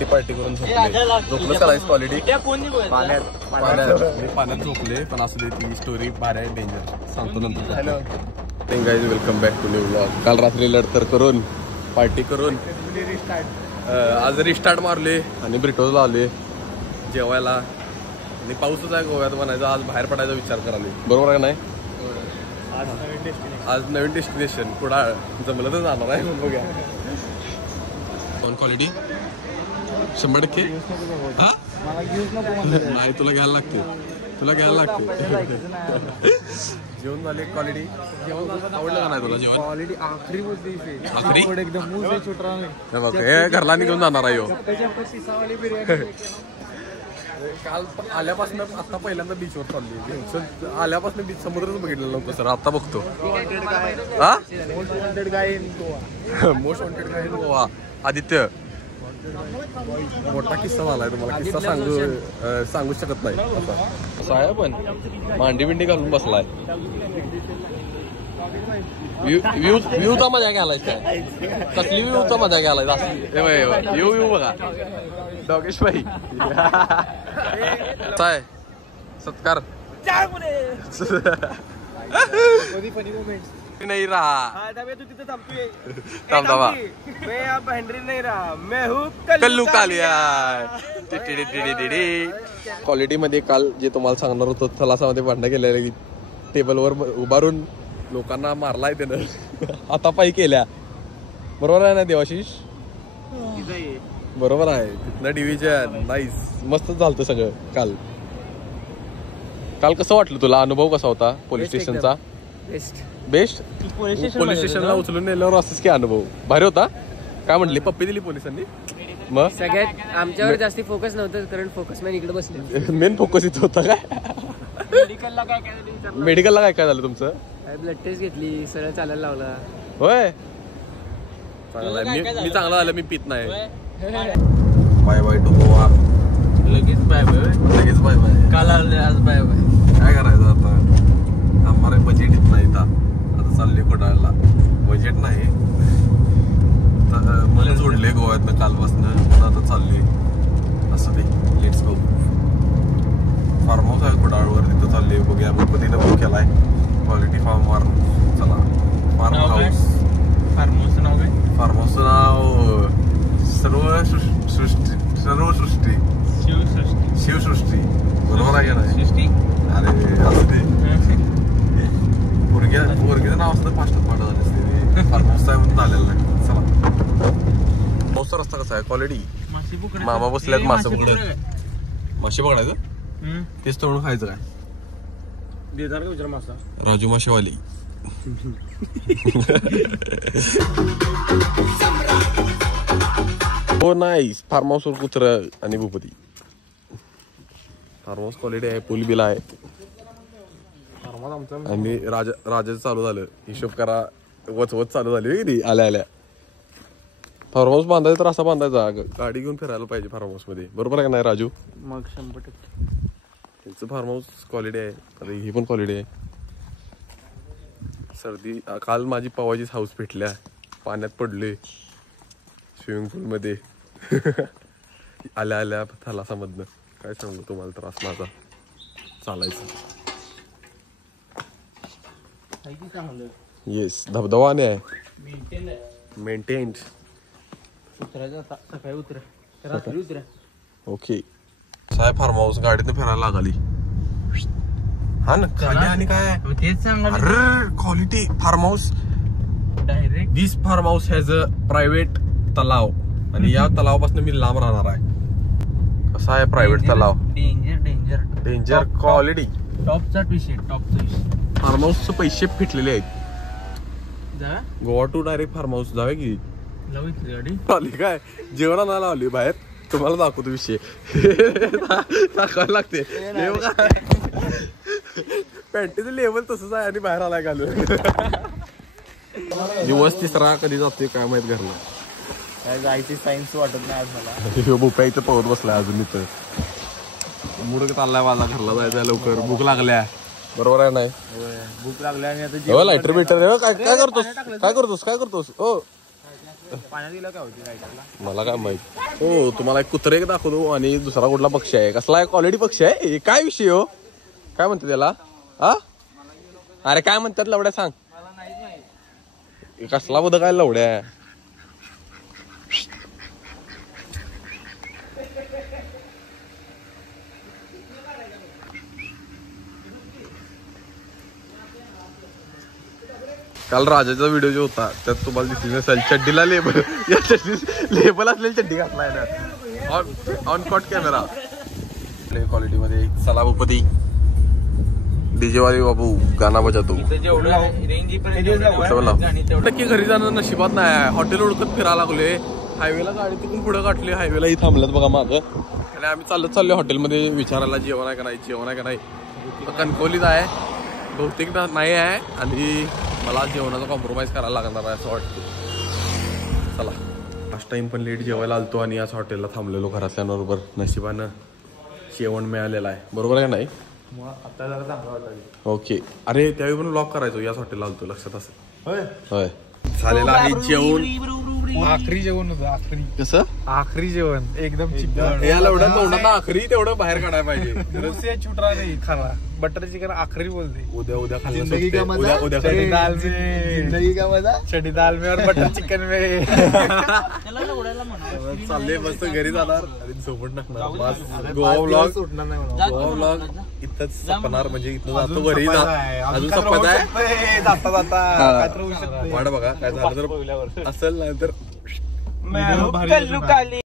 Party करून झोपले करायची क्वालिटी पाण्यात झोपले पण असू दे ती स्टोरी भारी डेंजर सांगतो नंतर. Hello guys welcome back to new vlog. काल रात्री लढतर करून पार्टी करून आज रिस्टार्ट मारले आणि ब्रिटोज लावले जेवायला आणि पाऊसच आहे गोव्यात म्हणायचं. आज बाहेर पडायचा विचार करायला बरोबर आहे नाही. आज नवीन डेस्टिनेशन कुडाळ जमलं तर जाणार आहे बघा. ऑन क्वालिटी 100% नाही तुला घ्यायला लागते जेवण झाले. क्वालिटी जेवण आवडलं का नाही तुला जेवण? क्वालिटी आखरी एकदम हे घरला निघून जाणार आहे. काल आल्यापासून आता पहिल्यांदा बीचवर चालली. आल्यापासून बीच समुद्रच बघितलेलं नव्हतं सर आता बघतो. Most wanted guy in Goa Aditya. मोठा किस्सा झालाय तुम्हाला किस्सा सांगू शकत नाही असं आहे. पण मांडी बिंडी घालून बसलाय. व्ह्यूचा मजा घ्यायलाय काय कसली व्ह्यूचा मजा घ्यायलाय व्ह्यू बघा डॉगेश भाई काय सत्कार नहीं रहा कल्लू कालिया. क्वालिटी मध्ये काल जे तुम्हाला सांगणार होतो थलासामध्ये भांडण केलेलं टेबलवर उभारून लोकांना मारलाय त्यानं हातापायी केल्या. बरोबर आहे ना देवाशीष? बरोबर आहे. तिथनं डिव्हिजन नाईस मस्त झालं सगळं. काल कसं वाटलं तुला? अनुभव कसा होता पोलीस स्टेशनचा? बेस्ट. पोलीस स्टेशनला उचलून नेल्यावर असंच की अनुभव भारी होता. काय म्हटली पप्पी दिली पोलिसांनी? मग सगळ्यात आमच्यावर जास्त फोकस नव्हतं कारण फोकसमॅन इकडे बसले. मेन फोकस इथं होता काय? मेडिकलला काय झालं तुमचं? ब्लड टेस्ट घेतली सरळ चालायला लावला. होय चांगला. मी चांगला झालं मी पित नाही. Bye bye to Goa. लगेच बाय बाय काल आले आज बाय बाय. काय करायचं आता? आम्हाला बजेट येत नाही. आता चालले कुडाळला. बजेट नाही मला जोडले गोव्यातनं कालपासनं आता चालले. असं ते लेट्स गो. फार्म हाऊस आहे कुडाळवर तिथं चालले. बघूया भूपतीनं बुक केलाय क्वालिटी फार्मवर. चला फार्म हाऊस. फार्म हाऊसचं नाव सर्वसृष्टी शिवसृष्टी बरोबर आहे ना? अरे असं ते पोरगीचं नाव असतं फास्टच पाठ झाले असते. फार्म हाऊस आहे म्हणून आलेलं नाही. चला पाऊसचा रस्ता कसा आहे? क्वालिटी मामा बसल्यात मासे पकडायचं तेच तोडून खायचं काय? देणार का विचार मासा? राजू माशेवाली. हो नाईस. फार्म हाऊस वर कुत्र आणि भूपती. फार्म हाऊस क्वालिटी आहे. पूल बिल आहे. आणि राजाचं चालू झालं. हिशोब करा वचवच चालू झाली आल्या. फार्म हाऊस बांधायचं तर असा बांधायचा गाडी घेऊन फिरायला पाहिजे फार्म हाऊस मध्ये. बरोबर आहे का नाही राजू? मग 100% त्यांचं फार्म हाऊस क्वालिटी आहे. आता ही पण क्वालिटी आहे. सर्दी काल माझी पवाजीच हाऊस भेटल्या. पाण्यात पडले स्विमिंग पूल मध्ये आल्या थलासामधनं. काय सांगू तुम्हाला त्रास माझा चालायचं. येस धबधबाने आहे मेंटेन्ड. सकाळी उतरा. ओके साहेब फार्म हाऊस गाडीतनं फिरायला लागली. हा ना खाली आणि काय quality farm house. Direct this farm house has a private तलाव आणि या तलावापासून मी लांब राहणार आहे. कसा आहे प्रायव्हेट तलाव? Danger quality. टॉपचा विषय. फार्म हाऊसचे पैसे फिटलेले आहेत. Goa to direct farm house जाऊया की? गाडी काय जेवणा लावली बाहेर. तुम्हाला दाखवतो विषय दाखवायला लागते. पॅन्टीचं लेवल तसंच आहे आणि बाहेर आलाय घालून. दिवस तिसरा कधी जातोय काय माहित घरला. जायची सायन्स वाटत नाही आज मला. भोप्या इथं पवत बसलाय अजून इथं. मुडक चाललाय माझा घरला जायचं लवकर. भूक लागल्या. बरोबर आहे नाही? भूक लागल्या आणि आता लायटर बिटर काय करतोस? ओ पाण्यात गेला काय होती रायगडला? मला काय माहित. हो तुम्हाला एक कुत्रे एक दाखवतो आणि दुसरा कुठला पक्षी आहे. कसला आहे? क्वालिटी पक्षी आहे. हे काय विषय हो? काय म्हणते त्याला? हा अरे काय म्हणतात लवड्या सांग. मला नाहीच नाही. कसला बदक काय लवड्या? काल राजाचा व्हिडिओ जो होता त्यात तुम्हाला दिसली नसेल चड्डीला लेबल या लेबल असलेली चड्डी घातलाय ना ऑन कॉट कॅमेरा क्वालिटी मध्ये. चला भूपती डीजे वाले बाबू गाना बजातो. नक्की घरी जाणं नशिबात नाही. हॉटेल ओळखत फिरायला लागलोय. हायवेला गाडी तिकडून पुढे गाठली. हायवेलाही थांबल्यात बघा मागं आणि आम्ही चाललोय हॉटेलमध्ये विचारायला जेवण आहे का नाही जेवण आहे का नाही. कणकवलीत आहे बहुतेक नाही आहे आणि मला जेवणाचा कॉम्प्रोमाइज करायला लागणार आहे असं वाटतं. चला लास्ट टाइम पण लेट जेवायला आलतो आणि याच हॉटेलला थांबलेलो घरातल्यांबरोबर. नशिबानं जेवण मिळालेलं आहे. बरोबर आहे का नाही? आता जरा चांगलं वाटतं. ओके. अरे त्यावेळी पण ब्लॉग करायचो याच हॉटेलला आलतो लक्षात असेल. होय होय झालेलं आहे जेवण. आखरी जेवण होतं. आखरी कसं आखरी जेवण एकदम याला एवढं तोंडात आखरी तेवढं बाहेर काढायला पाहिजे. छुटरा नाही खाना. बटर चिकन आखरी बोलते. उद्या उद्या जिंदगी का मजा. उद्या उद्या चटी दाल में जिंदगी का मजा. चटी दाल में और बटर चिकन में. चालले मस्त घरी जाणार आणि झोपून टाकणार. गोवा व्लॉग इथंच संपणार. म्हणजे इथं जातो घरी अजून संपत आहे. जाता जाता वाट बघा काय झालं तर असेल नाही तर कल्लू काली.